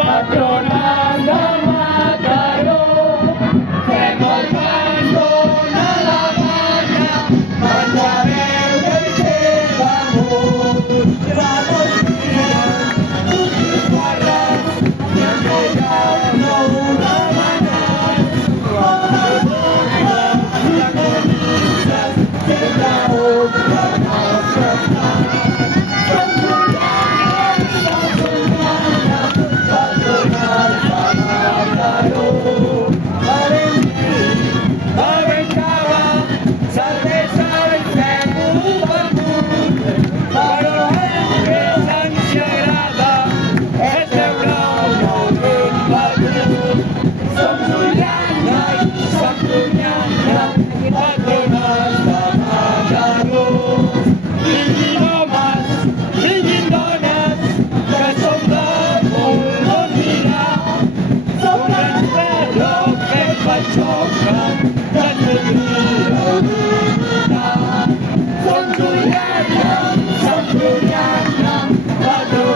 Patronan demà calor, fem el canto de la banya, menjareu del seu amor. Tramos dies, uns guardes, i en ella no ho demanen. Com la boca i la conixes, sempre obre el nostre estat. Som sollanes, patronals demà calor. Bevem cava, cervesa i fem-ho per punt, però el que ens agrada és veure el món ben batut. Som sollanes, patronals demà calor. Vinguin homes, vinguin dones, que som de molt bon mirar. Som grans però fem patxoca, que ens voldríeu dominar. Som sollanes, patronals